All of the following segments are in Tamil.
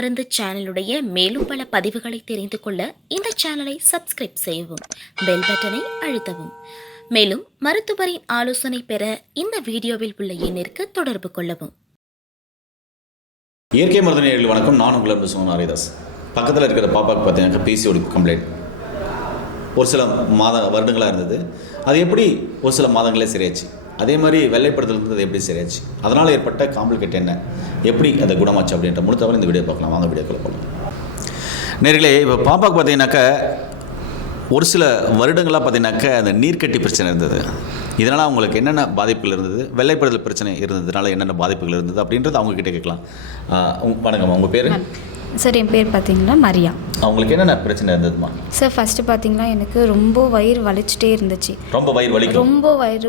மருந்து சேனலுடைய மேலும் பல பதிவுகளை தெரிந்து கொள்ள இந்த சேனலை சப்ஸ்கிரைப் செய்யவும், பெல் பட்டனை அழுத்தவும். மேலும் மருத்துவரின் ஆலோசனை பெற இந்த வீடியோவில் உள்ள எண்ணிற்கு தொடர்பு கொள்ளவும். இயற்கை மருந்து நேயர்களுக்கு வணக்கம். நான் உங்களை பேசுவேன் ஹரிதாஸ். பக்கத்தில் இருக்கிற பாப்பாவுக்கு பார்த்தீங்கன்னா பிசிஓடி கம்ப்ளைண்ட் ஒரு சில வருடங்களாக இருந்தது. அது எப்படி ஒரு சில மாதங்களே சரியாச்சு, அதே மாதிரி வெள்ளைப்படுத்தல் இருந்தது எப்படி சரியாச்சு, அதனால் ஏற்பட்ட காம்ப்ளிகேட் என்ன, எப்படி அதை குணமாச்சு அப்படின்ற முழு தகவல் இந்த வீடியோ பார்க்கலாம். வாங்க வீடியோக்குள்ள போகலாம். நேர்களே, இப்போ பாப்பாவுக்கு பார்த்தீங்கன்னாக்கா ஒரு சில வருடங்களாக பார்த்தீங்கன்னாக்கா அந்த நீர்க்கட்டி பிரச்சனை இருந்தது. இதனால் அவங்களுக்கு என்னென்ன பாதிப்புகள் இருந்தது, வெள்ளைப்படுதல் பிரச்சனை இருந்ததுனால என்னென்ன பாதிப்புகள் இருந்தது அப்படின்றது அவங்கக்கிட்ட கேட்கலாம். வணக்கம், உங்கள் பேர்? சார், என் பேர் பார்த்தீங்கன்னா மரியா. அவங்களுக்கு என்னென்ன பிரச்சனை இருந்ததுமா? சார், ஃபஸ்ட்டு பார்த்தீங்கன்னா எனக்கு ரொம்ப வயிறு வலிச்சுட்டே இருந்துச்சு. ரொம்ப வயிறு வலிக்கும்?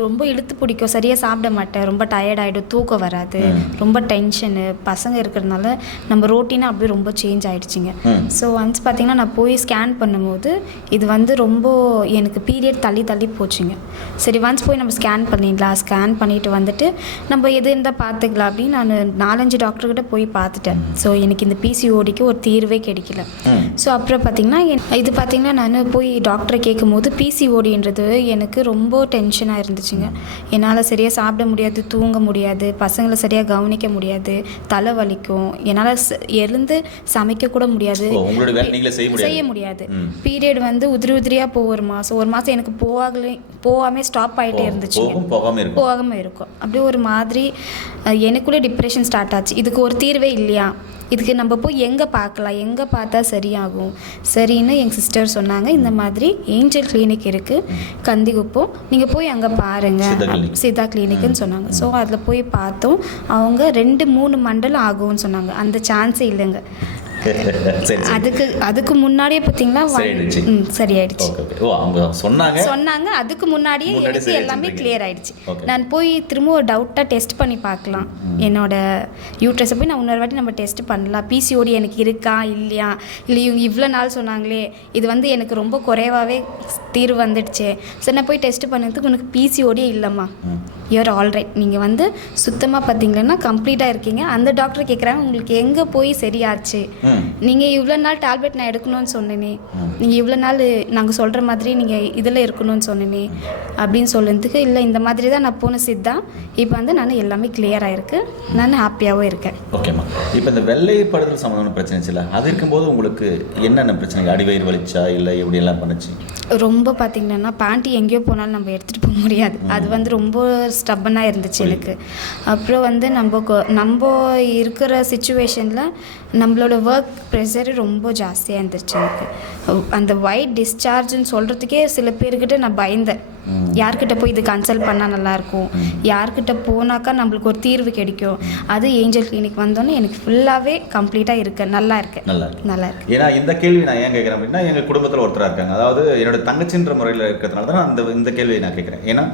ரொம்ப இழுத்து பிடிக்கும், சரியாக சாப்பிட மாட்டேன், ரொம்ப டயர்டாகிடும், தூக்கம் வராது, ரொம்ப டென்ஷனு. பசங்க இருக்கிறதுனால நம்ம ரோட்டீனாக அப்படியே ரொம்ப சேஞ்ச் ஆகிடுச்சிங்க. ஸோ ஒன்ஸ் பார்த்தீங்கன்னா நான் போய் ஸ்கேன் பண்ணும்போது இது ரொம்ப எனக்கு பீரியட் தள்ளி போச்சுங்க. சரி, ஒன்ஸ் போய் நம்ம ஸ்கேன் பண்ணிடலாம், ஸ்கேன் பண்ணிவிட்டு வந்துட்டு நம்ம எது இருந்தால் பார்த்துக்கலாம் அப்படின்னு நான் 4-5 டாக்டர்கிட்ட போய் பார்த்துட்டேன். ஸோ எனக்கு இந்த பிசிஓடிக்கு ஒரு தீர்வே கிடைக்கல. ஸோ அப்புறம் பார்த்திங்கன்னா இது பார்த்திங்கன்னா நான் போய் டாக்டரை கேட்கும் போது பிசிஓடின்றது எனக்கு ரொம்ப டென்ஷனாக இருந்துச்சுங்க. என்னால் சரியாக சாப்பிட முடியாது, தூங்க முடியாது, பசங்களை சரியாக கவனிக்க முடியாது, தலை வலிக்கும், என்னால் எழுந்து சமைக்கக்கூட முடியாது, செய்ய முடியாது. பீரியட் உதிரியாக போகும். ஒரு மாதம் எனக்கு போகாமல் ஸ்டாப் ஆகிட்டே இருந்துச்சு, போகாமல் இருக்கும். அப்படியே ஒரு மாதிரி எனக்குள்ளே டிப்ரெஷன் ஸ்டார்ட் ஆச்சு. இதுக்கு ஒரு தீர்வே இல்லையா, இதுக்கு நம்ம போய் எங்கே பார்க்கலாம், எங்கே பார்த்தா சரியாகும் சரின்னு எங்கள் சிஸ்டர் சொன்னாங்க. இந்த மாதிரி ஏஞ்சல் கிளினிக் இருக்குது கந்திகுப்பம், நீங்கள் போய் அங்கே பாருங்கள், சித்தா கிளினிக்குன்னு சொன்னாங்க. ஸோ அதில் போய் பார்த்தோம். அவங்க 2-3 மண்டலம் ஆகும்னு சொன்னாங்க. அந்த சான்ஸே இல்லைங்க. அதுக்கு முன்னாடியே பார்த்தீங்கன்னா சரியாயிடுச்சு சொன்னாங்க. அதுக்கு முன்னாடியே எனக்கு எல்லாமே கிளியர் ஆயிடுச்சு. நான் போய் திரும்ப ஒரு டவுட்டாக டெஸ்ட் பண்ணி பார்க்கலாம், என்னோட யூட்ரஸை போய் நான் இன்னொரு வாட்டி நம்ம டெஸ்ட் பண்ணலாம், பிசிஓடி எனக்கு இருக்கா இல்லையா, இல்லை இவங்க இவ்வளோ நாள் சொன்னாங்களே இது எனக்கு ரொம்ப குறைவாகவே தீர்வு வந்துடுச்சு. சரி, நான் போய் டெஸ்ட் பண்ணதுக்கு உனக்கு பிசிஓடியே இல்லைம்மா, யூஆர் ஆல்ரைட், நீங்கள் சுத்தமாக பார்த்தீங்கன்னா கம்ப்ளீட்டாக இருக்கீங்க. அந்த டாக்டர் கேட்குறாங்க உங்களுக்கு எங்கே போய் சரியாச்சு, நீங்கள் இவ்வளோ நாள் டேப்லெட் நான் எடுக்கணும்னு சொன்னேனே, நீங்கள் இவ்வளோ நாள் நாங்கள் சொல்கிற மாதிரி நீங்கள் இதில் இருக்கணும்னு சொன்னேனே அப்படின்னு சொல்லுறதுக்கு, இல்லை இந்த மாதிரி தான் நான் போன சித்தா, இப்போ நான் எல்லாமே கிளியராக இருக்குது, நான் ஹாப்பியாகவும் இருக்கேன். ஓகேம்மா. இப்போ இந்த வெள்ளைப்படுதல் சம்மந்தமான பிரச்சனை இல்லை, அது இருக்கும்போது உங்களுக்கு என்னென்ன பிரச்சனை, அடிவயிறு வலிச்சா இல்லை எப்படி எல்லாம் பண்ணுச்சு? ரொம்ப பார்த்திங்கன்னா பேண்ட்டி எங்கேயோ போனாலும் நம்ம எடுத்துகிட்டு போக முடியாது, அது ரொம்ப ஸ்டப்பனாக இருந்துச்சு எனக்கு. அப்புறம் நம்ம இருக்கிற சுச்சுவேஷனில் நம்மளோட ஒர்க் ப்ரெஷர் ரொம்ப ஜாஸ்தியாக இருந்துச்சு எனக்கு. அந்த ஒயிட் டிஸ்சார்ஜ்னு சொல்கிறதுக்கே சில பேர்கிட்ட நான் பயந்தேன். யார்கிட்ட போய் இது கன்சல்ட் பண்ணால் நல்லாயிருக்கும், யார்கிட்ட போனாக்கா நம்மளுக்கு ஒரு தீர்வு கிடைக்கும். அது ஏஞ்சல் கிளினிக் வந்தோன்னே எனக்கு ஃபுல்லாகவே கம்ப்ளீட்டாக நல்லா இருக்கு. ஏன்னா இந்த கேள்வி நான் ஏன் கேட்குறேன் அப்படின்னா, எங்கள் குடும்பத்தில் ஒருத்தராக இருக்காங்க, அதாவது என்னோட தங்கச்சின்ற முறையில் இருக்கிறதுனால தான் நான் இந்த கேள்வியை நான் கேட்குறேன். ஏன்னா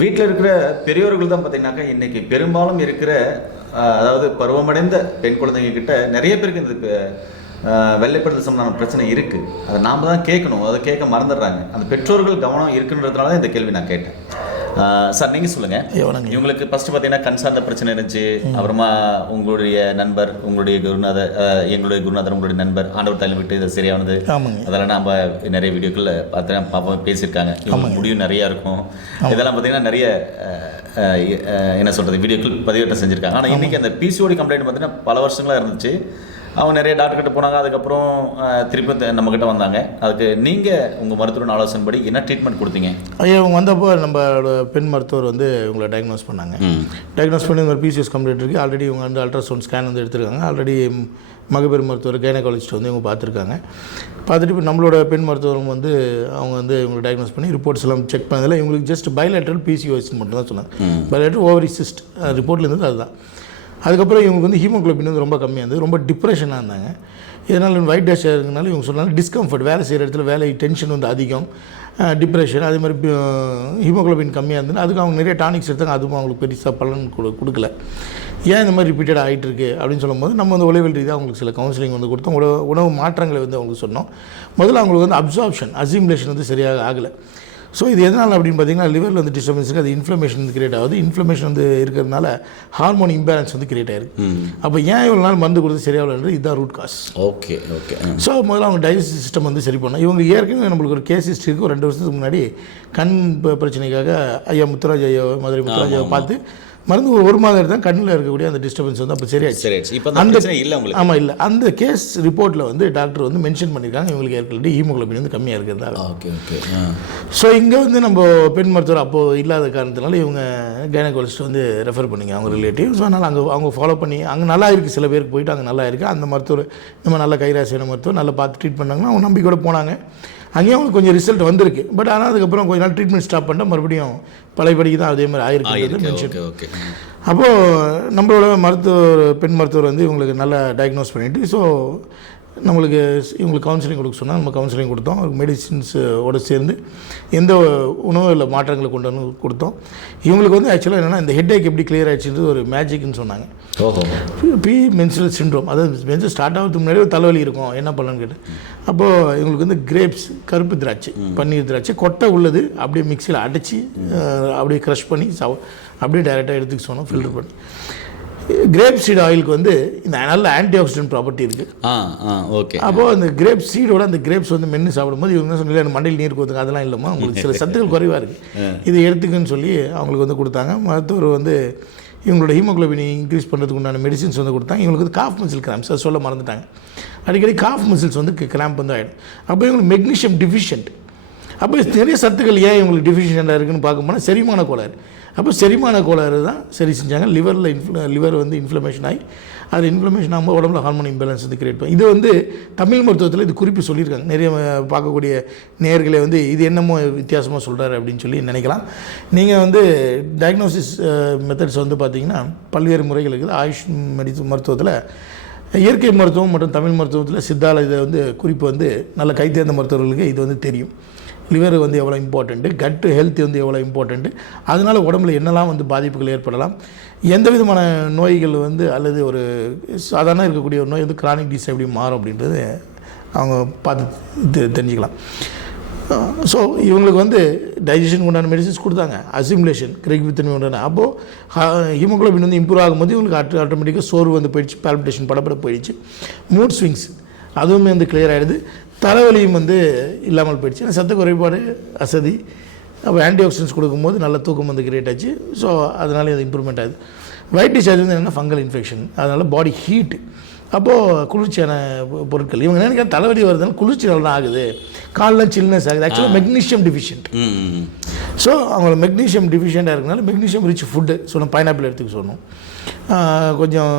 வீட்டில் இருக்கிற பெரியவர்கள் தான் பார்த்தீங்கன்னாக்கா இன்றைக்கி பெரும்பாலும் இருக்கிற அதாவது பருவமடைந்த பெண் குழந்தைங்க கிட்ட நிறைய பேருக்கு இந்த வெள்ளைப்படுதல் சம்பந்தமான பிரச்சனை இருக்குது. அதை நாம் தான் கேட்கணும், அதை கேட்க மறந்துடுறாங்க. அந்த பெற்றோர்கள் கவனம் இருக்குன்றதுனால தான் இந்த கேள்வி நான் கேட்டேன். சார், நீங்கள் சொல்லுங்கள். இவங்களுக்கு ஃபஸ்ட்டு பார்த்தீங்கன்னா கண் சார்ந்த பிரச்சனை இருந்துச்சு, அப்புறமா உங்களுடைய நண்பர், உங்களுடைய குருநாதர், எங்களுடைய குருநாதர், உங்களுடைய நண்பர் ஆண்டவர் தாலி விட்டு இது சரியானது, அதெல்லாம் நம்ம நிறைய வீடியோக்களில் பார்த்தா பாப்பா பேசியிருக்காங்க. இவங்க முடியும் நிறையா இருக்கும், இதெல்லாம் பார்த்தீங்கன்னா நிறைய என்ன சொல்கிறது வீடியோக்கள் பதிவேற்றம் செஞ்சுருக்காங்க. ஆனால் இன்றைக்கி அந்த பிசிஓடி கம்ப்ளைண்ட் பார்த்தீங்கன்னா பல வருஷங்களாக இருந்துச்சு. அவங்க நிறைய டாக்டர்கிட்ட போனாங்க, அதுக்கப்புறம் திருப்பி நம்மக்கிட்ட வந்தாங்க. அதுக்கு நீங்கள் உங்கள் மருத்துவ ஆலோசனைப்படி என்ன ட்ரீட்மெண்ட் கொடுத்தீங்க? ஐயா, அவங்க வந்தப்போ நம்மளோட பெண் மருத்துவர் இவங்களை டயக்னோஸ் பண்ணாங்க. டயக்னோஸ் பண்ணி இந்த பிசிஎஸ் கம்ப்ளைண்ட் இருக்குது. ஆல்ரெடி இவங்க அல்ட்ராசவுண்ட் ஸ்கேன் எடுத்துருக்காங்க. ஆல்ரெடி மகப்பேறு மருத்துவர் கைனகாலஜிஸ்ட் இவங்க பார்த்துருக்காங்க. பார்த்துட்டு இப்போ நம்மளோட பெண் மருத்துவரும் அவங்க இவங்களை டயக்னோஸ் பண்ணி ரிப்போர்ட்ஸ் எல்லாம் செக் பண்ணதில் இவங்களுக்கு ஜஸ்ட் பைலேட்ரல் பிசிஓஎஸ்ன்னு மட்டும் தான் சொன்னாங்க. பைலேட்ரல் ஓவரி சிஸ்ட் ரிப்போர்ட்டில் இருந்தது அதுதான். அதுக்கப்புறம் இவங்களுக்கு ஹீமோக்ளோபின் ரொம்ப கம்மியாக இருந்தது, ரொம்ப டிப்ரெஷனாக இருந்தாங்க. இதனால் ஒயிட் டேஷ் இருக்கிறதுனால இவங்க சொன்னாங்க டிஸ்கம்ஃபர்ட், வேலை செய்கிற இடத்துல வேலை டென்ஷன் அதிகம், டிப்ரெஷன், அதே மாதிரி ஹீமோக்ளோபின் கம்மியாக இருந்தது. அதுக்கு அவங்க நிறைய டானிக்ஸ் எடுத்தாங்க, அதுவும் அவங்களுக்கு பெருசாக பலன் கொடுக்கல. ஏன் இந்த மாதிரி ரிப்பீட்டட் ஆகிட்டு இருக்குது அப்படின்னு சொல்லும்போது நம்ம உளவியல் ரீதியாக அவங்களுக்கு சில கவுன்சிலிங் கொடுத்தோம். உணவு மாற்றங்களை அவங்களுக்கு சொன்னோம். முதல்ல அவங்களுக்கு அப்சார்ப்ஷன், அசிமுலேஷன் சரியாக ஆகலை. ஸோ இது எதனால் அப்படின்னு பார்த்தீங்கன்னா லிவரில் வந்து டிஸ்டர்பன்ஸுக்கு அது இன்ஃப்ளமேஷன் வந்து கிரியேட் ஆகுது. இன்ஃப்ளமேஷன் வந்து இருக்கிறதுனால ஹார்மோன் இம்பேலன்ஸ் வந்து கிரியேட் ஆயிருக்கு. அப்போ ஏன் இவ்வளோ நாள் மருந்து கொடுத்து சரியாகலன்றது இதுதான் ரூட் காஸ். ஓகே. ஸோ முதல்ல அவங்க டைஜஸ்டிவ் சிஸ்டம் வந்து சரி பண்ணணும். இவங்க ஏற்கனவே நம்மளுக்கு ஒரு கேஸ் ஹிஸ்ட்ரி இருக்குது. ஒரு 2 வருஷத்துக்கு முன்னாடி கண் பிரச்சனைக்காக ஐயா முத்துராஜ் ஐயா, மதுரை முத்துராஜ் ஐயா பார்த்து மருந்து ஒரு மாதம் எடுத்தால் கண்ணில் இருக்கக்கூடிய அந்த டிஸ்டர்பன்ஸ் வந்து அப்போ சரியாச்சு. இப்போ அந்த இல்லை உங்களுக்கு. ஆமாம், இல்லை, அந்த கேஸ் ரிப்போர்ட்டில் வந்து டாக்டர் வந்து மென்ஷன் பண்ணியிருக்காங்க இவங்களுக்கு ஏற்கனவே ஹீமோகுளோபின் வந்து கம்மியாக இருக்கிறதால. ஓகே. ஸோ இங்கே வந்து நம்ம பெண் மருத்துவர் அப்போது இல்லாத காரணத்தினால இவங்க கைனகாலஜிஸ்ட் வந்து ரெஃபர் பண்ணிங்க அவங்க ரிலேட்டிவ். ஸோ அதனால் அவங்க ஃபாலோ பண்ணி அங்கே நல்லா இருக்குது, சில பேருக்கு போயிட்டு அங்கே நல்லா இருக்குது. அந்த மருத்துவர் நம்ம நல்ல கைராசியான மருத்துவர் நல்லா பார்த்து ட்ரீட் பண்ணாங்கன்னா அவங்க நம்பிக்கையோடு போனாங்க. அங்கேயும் அவங்களுக்கு கொஞ்சம் ரிசல்ட் வந்திருக்கு. பட் ஆனால் அதுக்கப்புறம் கொஞ்ச நாள் ட்ரீட்மெண்ட் ஸ்டாப் பண்ணிட்டு மறுபடியும் பழையபடிக்கு தான் அதே மாதிரி ஆயிருக்கு மென்ஷன். அப்போது நம்மளோட பெண் மருத்துவர் வந்து இவங்களுக்கு நல்லா டயக்னோஸ் பண்ணிவிட்டு, ஸோ நம்மளுக்கு இவங்களுக்கு கவுன்சிலிங் கொடுக்க சொன்னால் நம்ம கவுன்சிலிங் கொடுத்தோம். அவருக்கு மெடிசின்ஸோடு சேர்ந்து எந்த உணவில் மாற்றங்களை கொண்டு வந்து கொடுத்தோம். இவங்களுக்கு வந்து ஆக்சுவலாக என்னென்னா இந்த ஹெட் ஏக் எப்படி கிளியர் ஆகிடுச்சுன்றது ஒரு மேஜிக்னு சொன்னாங்க. மென்சுரல் சிண்ட்ரோம், அதாவது மென்சுரல் ஸ்டார்ட் ஆகிறதுக்கு முன்னாடி ஒரு தலைவலி இருக்கும், என்ன பண்ணலான்னு கேட்டேன். அப்போது இவங்களுக்கு வந்து கிரேப்ஸ், கருப்பு திராட்சை, பன்னீர் திராட்சை, கொட்டை உள்ளது அப்படியே மிக்சியில் அடைச்சி அப்படியே க்ரஷ் பண்ணி அப்படியே டைரெக்டாக எடுத்துக்க சொன்னோம் ஃபில்டர் பண்ணி. கிரேப் சீட் ஆயிலுக்கு வந்து இந்த நல்ல ஆன்டி ஆக்சிடென்ட் ப்ராப்பர்ட்டி இருக்குது. ஓகே. அப்போது அந்த கிரேப் சீடோட அந்த கிரேப்ஸ் வந்து மென்று சாப்பிடும்போது இவங்க சொன்னீங்க எனக்கு மண்டையில் நீர் கொடுத்துங்க, அதெல்லாம் இல்லைம்மா, உங்களுக்கு சில சத்துக்கள் குறைவாக இருக்குது, இது எடுத்துக்குன்னு சொல்லி அவங்களுக்கு வந்து கொடுத்தாங்க. மருத்துவர் வந்து இவங்களோட ஹீமோகுளோபினை இன்க்ரீஸ் பண்ணுறதுக்கு உண்டான மெடிசின்ஸ் வந்து கொடுத்தாங்க. இவங்களுக்கு வந்து காஃப் மசில் கிராம்ஸ், அது சொல்ல மறந்துட்டாங்க. அடிக்கடி காஃப் மசில்ஸ் வந்து கிராம்ப் வந்து ஆகிடும். அப்போ இவங்களுக்கு மெக்னீஷியம் டிஃபிஷியன்ட். அப்போ நிறைய சத்துக்கள் ஏன் இவங்களுக்கு டிஃபிஷியண்டாக இருக்குதுன்னு பார்க்கும்போது செரிமான கோளாறு. அப்போ செரிமான கோளாறு தான் சரி செஞ்சாங்க. லிவர் வந்து இன்ஃப்ளமேஷன் ஆகி அது இன்ஃப்ளமேஷன் ஆகும்போது உடம்புல ஹார்மோன் இம்பேலன்ஸ் வந்து கிரியேட் பண்ணும். இது வந்து தமிழ் மருத்துவத்தில் இது குறிப்பு சொல்லியிருக்காங்க. நிறைய பார்க்கக்கூடிய நேயர்களே வந்து இது என்னமோ வித்தியாசமாக சொல்கிறாரு அப்படின்னு சொல்லி நினைக்கலாம். நீங்கள் வந்து டயக்னோசிஸ் மெத்தட்ஸ் வந்து பார்த்திங்கன்னா பல்வேறு முறைகள் இருக்குது. ஆயுஷ் மருத்துவத்தில், இயற்கை மருத்துவம் மற்றும் தமிழ் மருத்துவத்தில் சித்தால இதை வந்து குறிப்பு வந்து நல்ல கைத்தேர்ந்த மருத்துவர்களுக்கு இது வந்து தெரியும். லிவர் வந்து எவ்வளோ இம்பார்ட்டண்ட்டு, கட்டு ஹெல்த் வந்து எவ்வளோ இம்பார்ட்டண்ட்டு, அதனால் உடம்புல என்னெல்லாம் வந்து பாதிப்புகள் ஏற்படலாம், எந்த விதமான நோய்கள் வந்து அல்லது ஒரு சாதாரண இருக்கக்கூடிய ஒரு நோய் வந்து கிரானிக் டிசீஸ் எப்படி மாறும் அப்படின்றது அவங்க பார்த்து தெரிஞ்சுக்கலாம். ஸோ இவங்களுக்கு வந்து டைஜஷனுக்கு உண்டான மெடிசின்ஸ் கொடுத்தாங்க, அசிமுலேஷன் கிரெக்வித்தன்மை உண்டான. அப்போது ஹீமோகுளோபின் வந்து இம்ப்ரூவ் ஆகும்போது இவங்களுக்கு ஆட்டோமேட்டிக்காக சோர்வு வந்து போயிடுச்சு, பால்பிட்டேஷன் படப்பட போயிடுச்சு, மூட் ஸ்விங்ஸ் அதுவுமே வந்து கிளியர் ஆகிடுது, தலைவலியும் வந்து இல்லாமல் போயிடுச்சு. ஏன்னா சத்து குறைபாடு, அசதி, அப்போ ஆன்டி ஆக்சிடென்ட்ஸ் கொடுக்கும்போது நல்ல தூக்கம் வந்து கிரியேட் ஆச்சு. ஸோ அதனால அது இம்ப்ரூவ்மெண்ட் ஆகுது. ஒயிட் டிஸ்சார்ஜ் வந்து என்னென்னா ஃபங்கல் இன்ஃபெக்ஷன், அதனால் பாடி ஹீட்டு. அப்போது குளிர்ச்சியான பொருட்கள் இவங்க நினைக்கிற தலைவலி வருதுனால குளிர்ச்சியால் தான் ஆகுது, காலில் சில்னஸ் ஆகுது. ஆக்சுவலாக மெக்னீஷியம் டிஃபிஷியன்ட். ஸோ அவங்க மெக்னீஷியம் டிஃபிஷியண்ட்டாக இருக்கனால மெக்னீஷியம் ரிச் ஃபுட்டு சொன்னோம், பைனாப்பிள் எடுத்துக்க சொன்னோம், கொஞ்சம்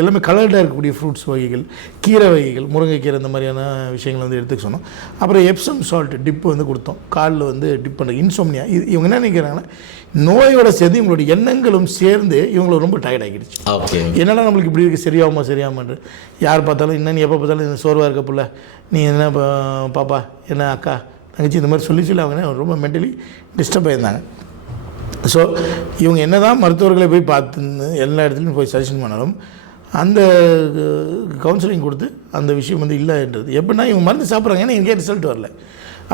எல்லாமே கலர்டாக இருக்கக்கூடிய ஃப்ரூட்ஸ் வகைகள், கீரை வகைகள், முருங்கைக்கீரை, இந்த மாதிரியான விஷயங்கள் வந்து எடுத்துக்க சொன்னோம். அப்புறம் எப்சம் சால்ட் டிப்பு வந்து கொடுத்தோம், காலில் வந்து டிப் பண்ணுற இன்சோம்னியா. இவங்க என்ன நினைக்கிறாங்கன்னா நோயோட சேர்ந்து இவங்களுடைய எண்ணங்களும் சேர்ந்து இவங்களை ரொம்ப டயர்ட் ஆகிடுச்சு. என்னென்னா நம்மளுக்கு இப்படி இருக்குது, சரியாகுமா யார் பார்த்தாலும் என்ன நீ எப்போ பார்த்தாலும் சோர்வாக இருக்க புள்ள, நீ என்ன பாப்பா, என்ன அக்கா, தங்கச்சி, இந்த மாதிரி சொல்லி அவங்க ரொம்ப மென்டலி டிஸ்டர்ப் ஆகியிருந்தாங்க. ஸோ இவங்க என்ன தான் மருத்துவர்களை போய் பார்த்து எல்லா இடத்துலையும் போய் சஜஷன் பண்ணாலும் அந்த கவுன்சிலிங் கொடுத்து அந்த விஷயம் வந்து இல்லைன்றது எப்படின்னா இவங்க மருந்து சாப்பிட்றாங்க, ஏன்னா எங்கேயே ரிசல்ட் வரல.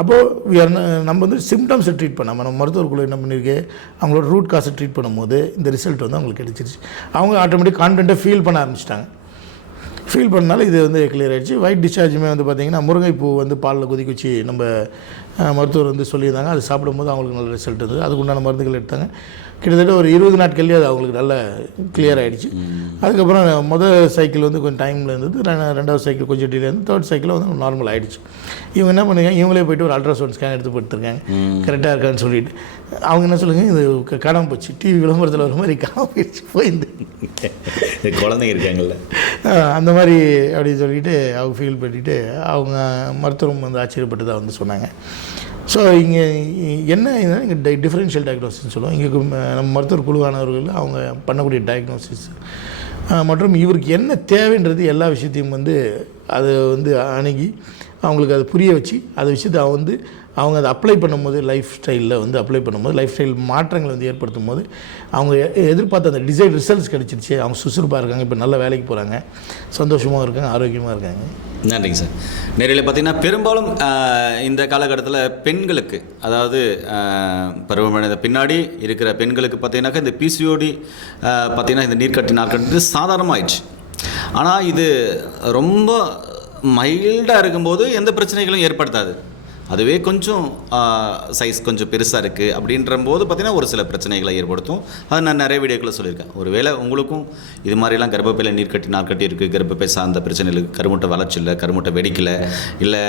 அப்போது நம்ம வந்து சிம்டம்ஸை ட்ரீட் பண்ணாமல் நம்ம மருத்துவர்களை என்ன பண்ணியிருக்கு, அவங்களோட ரூட் காசை ட்ரீட் பண்ணும்போது இந்த ரிசல்ட் வந்து அவங்களுக்கு கிடைச்சிருச்சு. அவங்க ஆட்டோமேட்டிக் கான்ஃபிடென்ட்டாக ஃபீல் பண்ண ஆரம்பிச்சிட்டாங்க. ஃபீல் பண்ணனால இது வந்து கிளியர் ஆகிடுச்சு. ஒயிட் டிஸ்சார்ஜுமே வந்து பார்த்திங்கன்னா முருங்கைப்பூ வந்து பாலில் கொதிக்க வச்சு நம்ம மருத்துவர் வந்து சொல்லியிருந்தாங்க, அது சாப்பிடும்போது அவங்களுக்கு நல்ல ரிசல்ட் இருந்தது. அதுக்குண்டான மருந்துகள் எடுத்தாங்க. கிட்டத்தட்ட ஒரு 20 நாட்கள்லேயே அது அவங்களுக்கு நல்ல கிளியர் ஆகிடுச்சு. அதுக்கப்புறம் மொதல் சைக்கிள் வந்து கொஞ்சம் டைமில் இருந்தது, 2வது சைக்கிள் கொஞ்சம் டிலே இருந்து, 3rd சைக்கிள் வந்து நார்மல் ஆகிடுச்சு. இவங்க என்ன பண்ணுங்க, இவங்களே போய்ட்டு ஒரு அல்ட்ராசவுண்ட் ஸ்கேன் எடுத்து போட்டுருக்காங்க, கரெக்டாக இருக்கான்னு சொல்லிட்டு. அவங்க என்ன சொல்லுங்க, இது காணாமல் போச்சு, டிவி விளம்பரத்தில் ஒரு மாதிரி காணாமல் போயிடுச்சு, போயிருந்து குழந்தைங்க இருக்காங்கல்ல அந்த மாதிரி அப்படின்னு சொல்லிட்டு அவங்க ஃபீல் பண்ணிவிட்டு அவங்க மருத்துவம் வந்து ஆச்சரியப்பட்டு தான் வந்து சொன்னாங்க. ஸோ இங்கே என்ன இங்கே டிஃபரன்ஷியல் டயக்னோசிஸ்ன்னு சொல்லுவோம். இங்கே நம்ம மருத்துவர் குழுவானவர்கள் அவங்க பண்ணக்கூடிய டயக்னோசிஸ் மற்றும் இவருக்கு என்ன தேவைன்றது எல்லா விஷயத்தையும் வந்து அதை வந்து அணுகி அவங்களுக்கு அதை புரிய வச்சு அதை விஷயத்தை வந்து அவங்க அதை அப்ளை பண்ணும்போது லைஃப் ஸ்டைலில் வந்து அப்ளை பண்ணும்போது லைஃப் ஸ்டைல் மாற்றங்களை வந்து ஏற்படுத்தும் போது அவங்க எதிர்பார்த்த அந்த டிசைன் ரிசல்ட்ஸ் கிடச்சிருச்சு. அவங்க சுறுசுறுப்பாக இருக்காங்க, இப்போ நல்ல வேலைக்கு போகிறாங்க, சந்தோஷமாக இருக்காங்க, ஆரோக்கியமாக இருக்காங்க. நன்றிங்க சார். நேரில் பார்த்திங்கன்னா பெரும்பாலும் இந்த காலகட்டத்தில் பெண்களுக்கு, அதாவது பருவமடைந்த பின்னாடி இருக்கிற பெண்களுக்கு பார்த்திங்கனாக்கா இந்த பிசிஓடி பார்த்திங்கன்னா இந்த நீர்க்கட்டி நார்க்கட்டு சாதாரணமாகிடுச்சு. ஆனால் இது ரொம்ப மைல்டாக இருக்கும்போது எந்த பிரச்சனைகளும் ஏற்படுத்தாது. அதுவே கொஞ்சம் சைஸ் கொஞ்சம் பெருசாக இருக்குது அப்படின்ற போது பார்த்திங்கன்னா ஒரு சில பிரச்சனைகளை ஏற்படுத்தும். அது நான் நிறைய வீடியோக்களை சொல்லியிருக்கேன். ஒருவேளை உங்களுக்கும் இது மாதிரிலாம் கர்ப்பப்பையில் நீர்க்கட்டி நார்க்கட்டி இருக்குது, கர்ப்பப்பை சார்ந்த பிரச்சனைகள், கருமுட்டை வளர்ச்சி இல்லை, கருமுட்டை வெடிக்கலை, இல்லை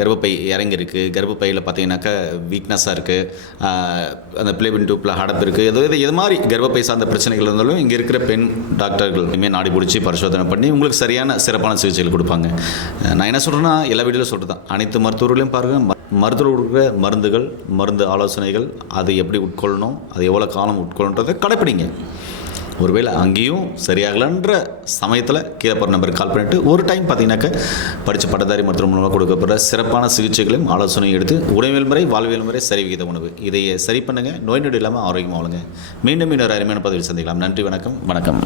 கர்ப்பப்பை இறங்கிருக்கு, கர்ப்பப்பையில் பார்த்திங்கனாக்கா வீக்னஸாக இருக்குது, அந்த பிளேபின் டியூப்பில் அடப்பு இருக்குது, இது மாதிரி கர்ப்பப்பை சார்ந்த பிரச்சனைகள் இருந்தாலும் இங்கே இருக்கிற பெண் டாக்டர்கள் இனிமேல் நாடி பிடிச்சி பரிசோதனை பண்ணி உங்களுக்கு சரியான சிறப்பான சிகிச்சைகள் கொடுப்பாங்க. நான் என்ன சொல்கிறேன்னா, எல்லா வீடியோவில் சொல்கிறது தான், அனைத்து மருத்துவர்களையும் பாருங்கள், மருத்துவர் கொடுக்குற மருந்துகள், மருந்து ஆலோசனைகள், அது எப்படி உட்கொள்ளணும், அது எவ்வளோ காலம் உட்கொள்ளணுன்றதை கடைப்பிடிங்க. ஒருவேளை அங்கேயும் சரியாகலன்ற சமயத்தில் கீழே போகிற நம்பருக்கு கால் பண்ணிவிட்டு ஒரு டைம் பார்த்தீங்கன்னாக்க படித்த பட்டதாரி மருத்துவ மூலமாக கொடுக்கப்படுற சிறப்பான சிகிச்சைகளையும் ஆலோசனையும் எடுத்து உணவியல் முறை, வாழ்வியல் முறை, சரி விகித உணவு, இதையே சரி பண்ணுங்கள். நோய் நொடி இல்லாமல் ஆரோக்கியமாக வாழுங்க. மீண்டும் இன்னொரு அருமையான பதவியில் சந்திக்கலாம். நன்றி, வணக்கம். வணக்கம்.